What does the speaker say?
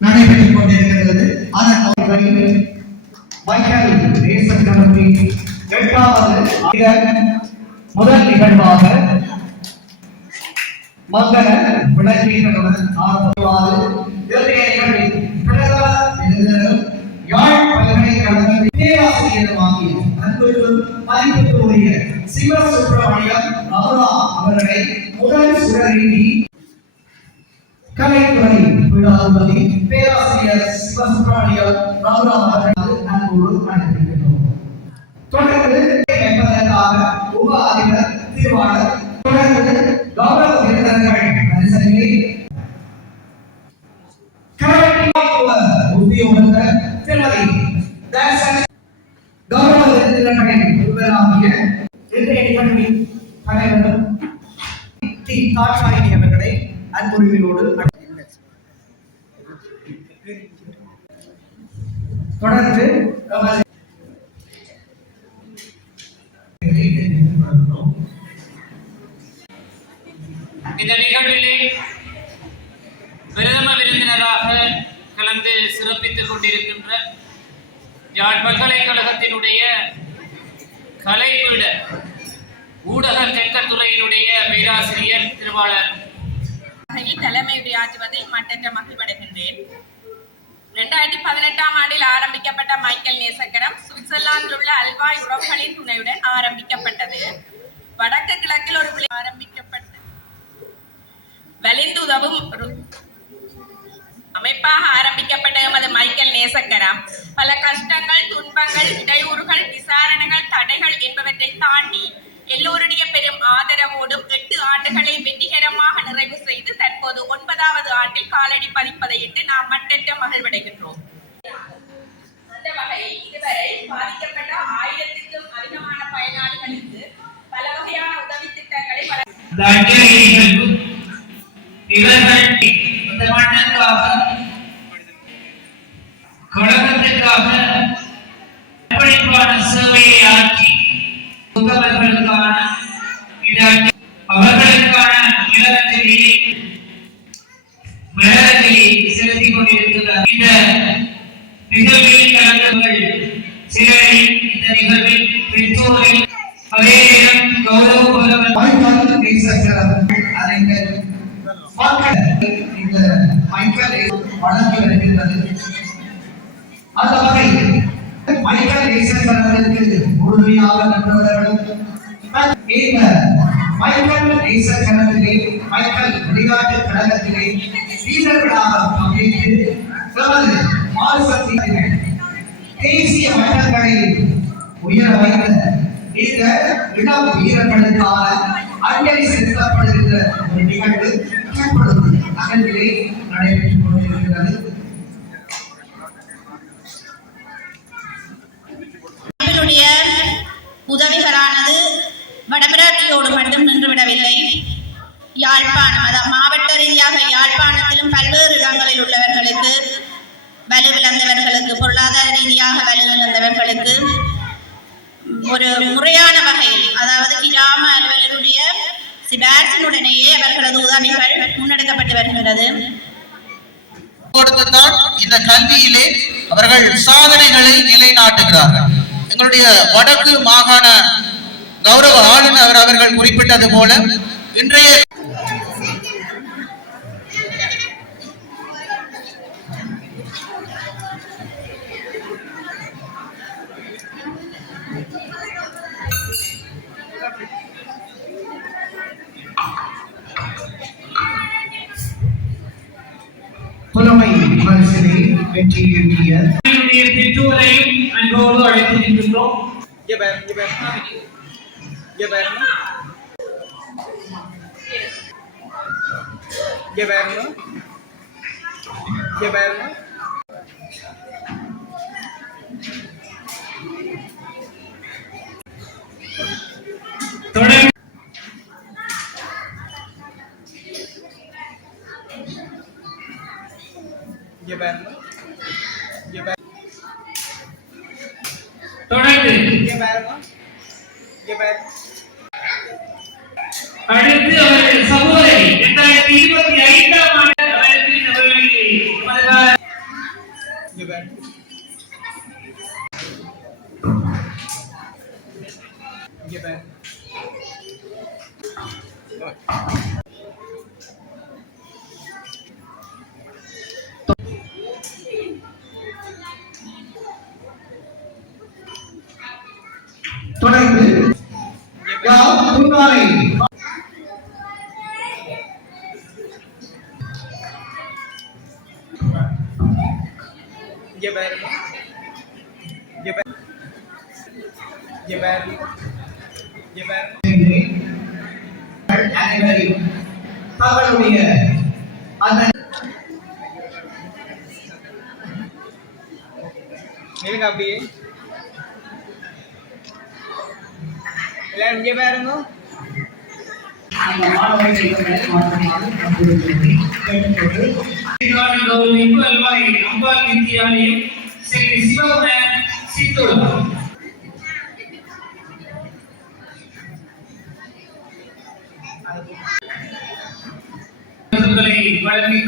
நடைபெற்றுக் கொண்டிருக்கிறது. முதல் நிகழ்வாக மங்கள விளக்கீட்டுடன் யாழ் பல்கலைக்கழக பேராசிரியருமாகிய அன்புக்கும் மதிப்புக்குரிய சிவசுப்பிரமணியம் அவர்களை முதல் சுடரேற்றி கலைத்துறை விழாவுடன் பேராசிரியர் சிவசுப்பிரமணியம் அவர்கள் அன்போடு அனுப்பியிருக்கிறோம். தொடர்ந்து என்பதற்காக உப அதிபர் திருவாளர் தொடர்ந்து கௌரவ விருந்தினர்கள் பரிசீலனை உத்தியோகத்தர் திருமதி கௌரவ விருந்தினர்களின் ஒருவராகிய இன்றைய நிகழ்வின் தலைவரும் காட்சாயினி அவர்களை அன்புரிமையோடு தொடர்ந்து இந்த நிகழ்விலே பிரதம விருந்தினராக கலந்து சிறப்பித்துக் கொண்டிருக்கின்ற யாழ் பல்கலைக்கழகத்தினுடைய கலைப்பீட ஊடக கற்கத்துறையினுடைய பேராசிரியர் திருவாளர் தலைமை உரையாற்றுவதை மட்டற்ற மகிழ்வடைகின்றேன். 2018ஆம் ஆண்டில் ஆரம்பிக்கப்பட்ட மைக்கேல் நேசக்கரம் சுவிட்சர்லாந்தில் உள்ள அல்வாய் உறவுகளின் துணையுடன் ஆரம்பிக்கப்பட்டது. வடக்கு கிழக்கில் ஒரு ஆரம்பிக்கப்பட்ட வலிந்து உதவும் அமைப்பாக ஆரம்பிக்கப்பட்ட எமது மைக்கேல் நேசக்கரம் பல கஷ்டங்கள், துன்பங்கள், இடையூறுகள், விசாரணைகள், தடைகள் என்பவற்றை தாண்டி எல்லோருடைய பெரும் ஆதரவோடும் 8 ஆண்டுகளை வெற்றிகரமாக நிறைவு செய்து தற்போது 9வது ஆண்டில் காலடி பதிப்பதையிட்டு நாம் மட்டற்ற மகிழ்வடைகின்றோம். அந்த வகையில் இதுவரை பாதிக்கப்பட்ட 1000க்கும் அதிகமான பயனாளிகளுக்கு பல வகையான உதவி திட்டங்களை கழகத்திற்காக சேவையை ஆற்றி அவர்களுக்கான மிளகத்திலே செலுத்திக் கொண்டிருக்கிறார். இந்த நிகழ்வில் கலந்தவர்கள் சிலரை இந்த நிகழ்வில் பெற்றோரை அதே நேரம் கௌரவ வழங்கி வருகின்றது. அந்த வகையில் மைக்கேல் நேசக்கரத்திற்கு உறுதியாக நின்றவர்களும் இந்த மைக்கேல் நேசக்கரத்திலே மைக்கேல் விளையாட்டு கழகத்திலே வீரர்களாக பங்கேற்று தமது மாறுசக்திகள் தேசிய மட்டங்களில் உயர வைத்த இந்த இளம் வீரர்களுக்கான அஞ்சலி செலுத்தப்படுகின்ற ஒரு நிகழ்வு நகரிலே நடைபெற்றுக் கொண்டிருக்கிறது. உதவிகளானது வடமராட்சியோடு மட்டும் நின்றுவிடவில்லை. யாழ்ப்பாணம் மாவட்ட ரீதியாக யாழ்ப்பாணத்திலும் பல்வேறு இடங்களில் உள்ளவர்களுக்கு, வலுவிழந்தவர்களுக்கு, பொருளாதார ரீதியாக வலுவிழந்தவர்களுக்கு ஒரு முறையான வகையில், அதாவது கிராம அலுவலருடைய சிபார்சினுடனேயே அவர்களது உதவிகள் முன்னெடுக்கப்பட்டு வருகிறது. கொடுத்துதான் இந்த கல்வியிலே அவர்கள் சாதனைகளை நிலைநாட்டுகிறார்கள். எங்களுடைய வடக்கு மாகாண கௌரவ ஆளுநர் அவர்கள் குறிப்பிட்டது போல இன்றைய புலமை பரிசினை வெற்றியீட்டிய பெற்றோரையும் அன்போடு அழைத்திருக்கின்றோம். Governo, governo, தொடர்ந்து governo, governo, தொடர்ந்து governo, governo. அடுத்து அவர்கள் சகோதரி 2025ஆம் ஆண்டு அவர்கள் அவர்களை Governo, governo. தொடர்ந்து யாழ் துர்நாளை Governo, governo, governo, governo. அனைவரையும் தங்களுடைய அந்த Miren அப்படியே எல்லாரும் இங்கே பாருங்க. அந்த மாணவர்களை மாற்றமாக கேட்டுக்கொண்டு கௌரவிப்பு அல்வாய் அம்பாள் வித்தியாலயம் ஸ்ரீ சிவகுமார் சித்தூர் வழங்கி